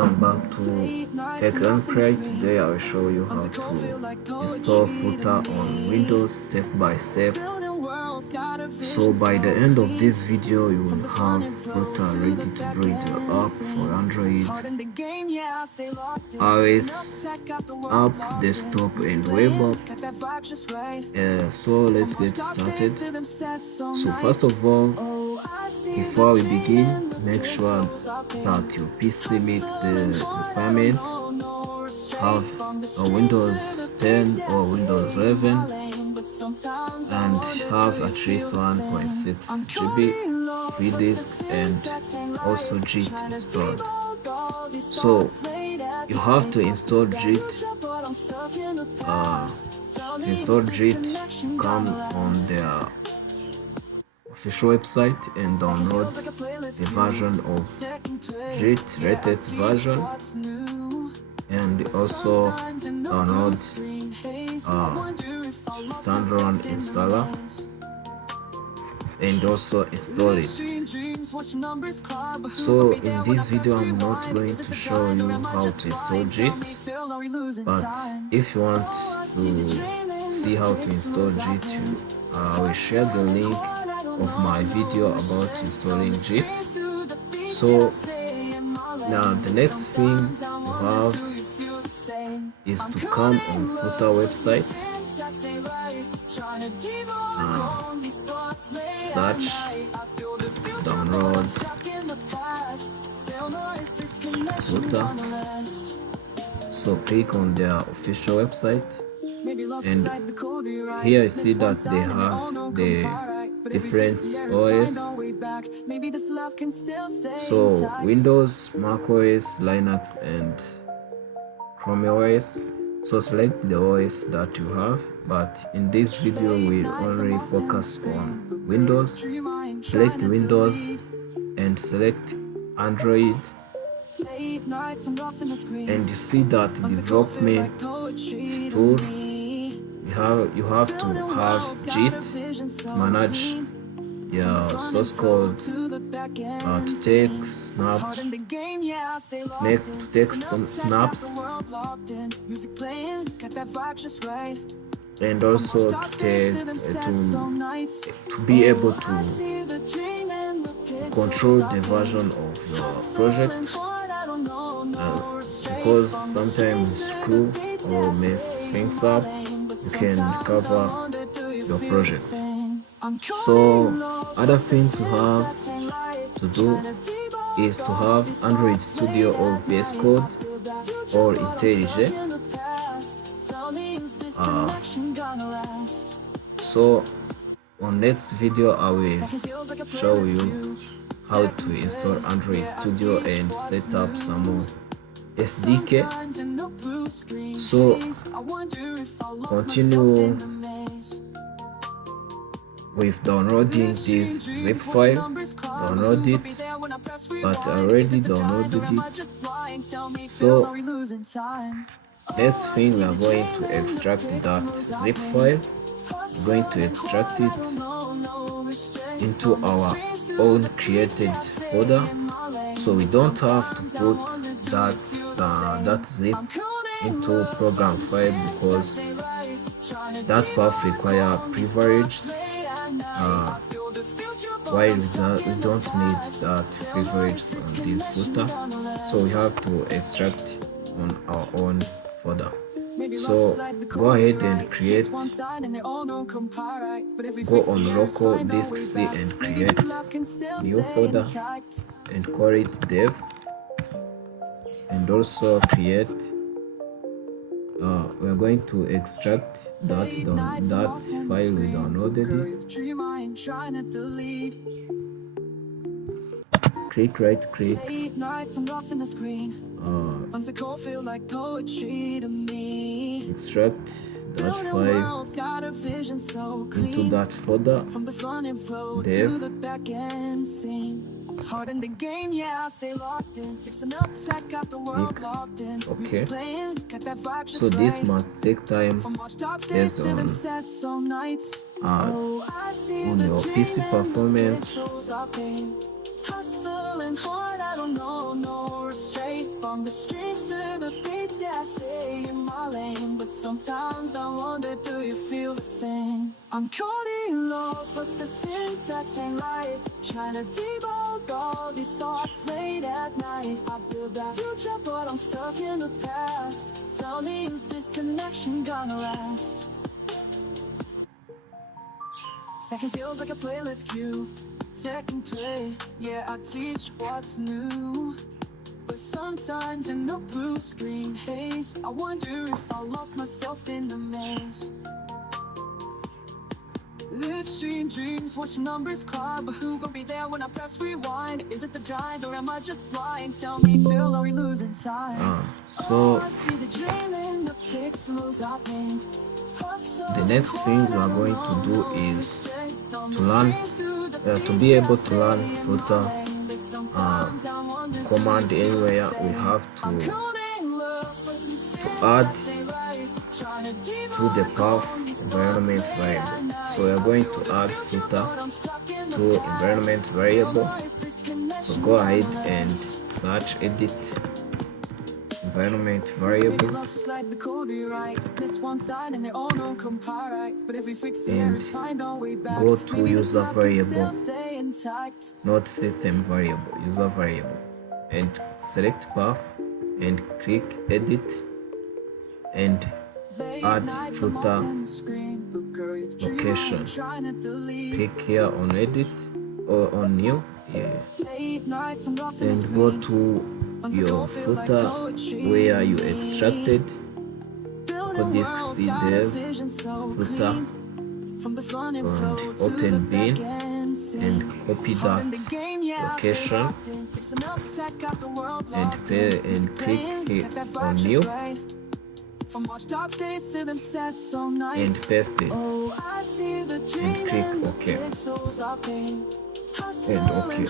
Welcome back to Tech and Pray. Today I will show you how to install Flutter on Windows step by step. So by the end of this video you will have Flutter ready to build your app for Android, iOS, app, desktop and web app. So let's get started. So first of all, before we begin, make sure that your PC meets the requirement. Have a Windows 10 or Windows 11 and have at least 1.6 GB free disk and also JIT installed. So you have to install JIT. Install JIT, come on their official website and download the version of JIT, latest version, and also download standalone installer and also install it. So in this video I'm not going to show you how to install JIT, but if you want to see how to install JIT, I will share the link of my video about installing JIT. So now the next thing you have is to come on Flutter website, search, download Flutter. So click on their official website, and here you see that they have the different OS. So Windows, Mac OS, Linux and Chrome OS. So select the OS that you have, but in this video we'll only focus on Windows. Select Windows and select Android, and you see that development tool, you have to have JIT to manage your source code, to take snaps, and also to be able to control the version of your project, because sometimes screw or mess things up, you can recover your project. So other things you have to do is to have Android Studio or VS Code or IntelliJ. So on next video I will show you how to install Android Studio and set up some SDK. So continue with downloading this zip file. Download it, but I already downloaded it. So next thing, we are going to extract that zip file. We're going to extract it into our own created folder, so we don't have to put that zip into program file, because that path require privileges, while we don't need that privilege on this Flutter, so we have to extract on our own folder. So go ahead and create, go on local disk C and create new folder and call it dev, and also create, we're going to extract that file we downloaded it. Click right click, extract that file into that folder, dev. Okay, so this must take time based on your PC performance. From the streets to the beats, yeah, I stay in my lane. But sometimes I wonder, do you feel the same? I'm coding low, but the syntax ain't right. Trying to debug all these thoughts late at night. I build that future, but I'm stuck in the past. Tell me, is this connection gonna last? Seconds feels like a playlist queue. Tech and play, yeah, I teach what's new. But sometimes in the blue screen haze, I wonder if I lost myself in the maze. Live stream dreams, watch numbers climb, but who gon' be there when I press rewind? Is it the drive or am I just blind? Tell me, Phil, are we losing time? So I see the dream in the pixels I paint. the next thing we are going to do is to learn, to be able to learn Flutter command anywhere. We have to add to the path environment variable. So we are going to add Flutter to environment variable. So go ahead and search edit environment variable and go to user variable, not system variable, user variable, and select path and click edit and add Flutter location. Click here on edit or on new, and go to your Flutter where you extracted codedisk cdev Flutter and open bin and copy that location and click on new and paste it and click OK and OK.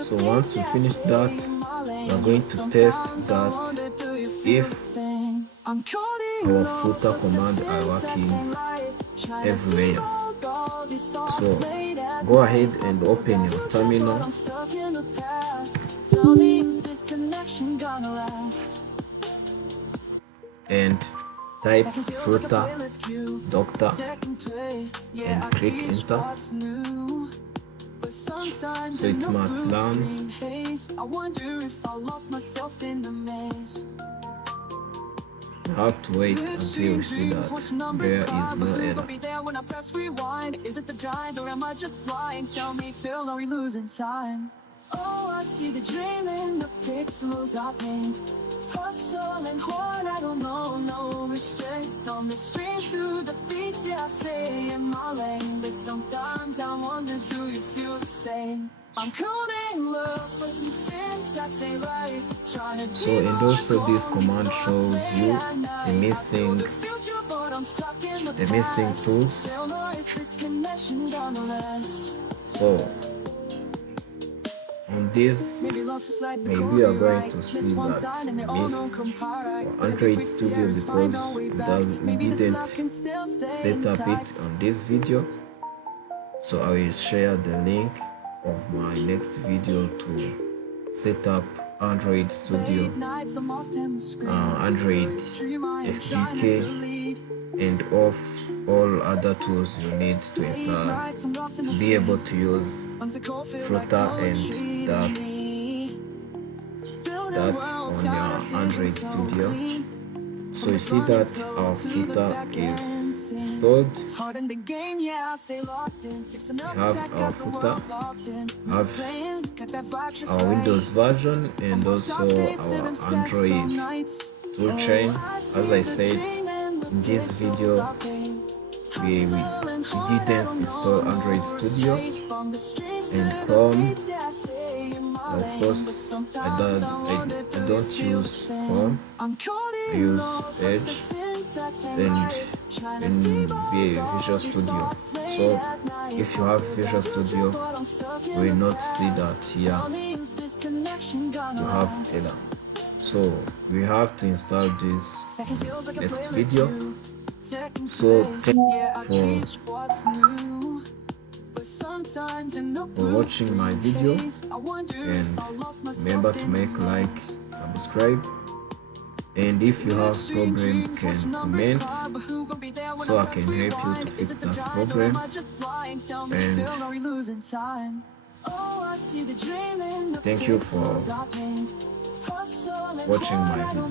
So once you finish that, we are going to test that if our Flutter command are working everywhere. So go ahead and open your terminal and type Flutter doctor and click enter. So it must learn. You have to wait until you see that there is no error. Is it the drive or am I just blind? Tell me, Phil, are we losing time? Oh, I see the dream in the pixels I paint. Hustle and hoard, I don't know, no restraints on the streets to the beats, yeah, I stay in my lane. But sometimes I wonder, do you feel the same? I'm coding love, but the syntax ain't right. So, and also this command shows you the missing tools. So on this, maybe you are going to see that miss for Android Studio because we didn't set up it on this video. So I will share the link of my next video to set up Android Studio, Android SDK, and of all other tools you need to install to be able to use Flutter and that on your Android Studio. So you see that our Flutter is installed. We have our Flutter, have our Windows version, and also our Android toolchain. As I said in this video, we didn't install Android Studio and Chrome. Of course, I don't use Chrome. I use Edge and Visual Studio. So if you have Visual Studio, you will not see that here you have error. So we have to install this next video. So thank you for for watching my video, and remember to make like, subscribe, and if you have problem you can comment so I can help you to fix that problem. And thank you for watching my video.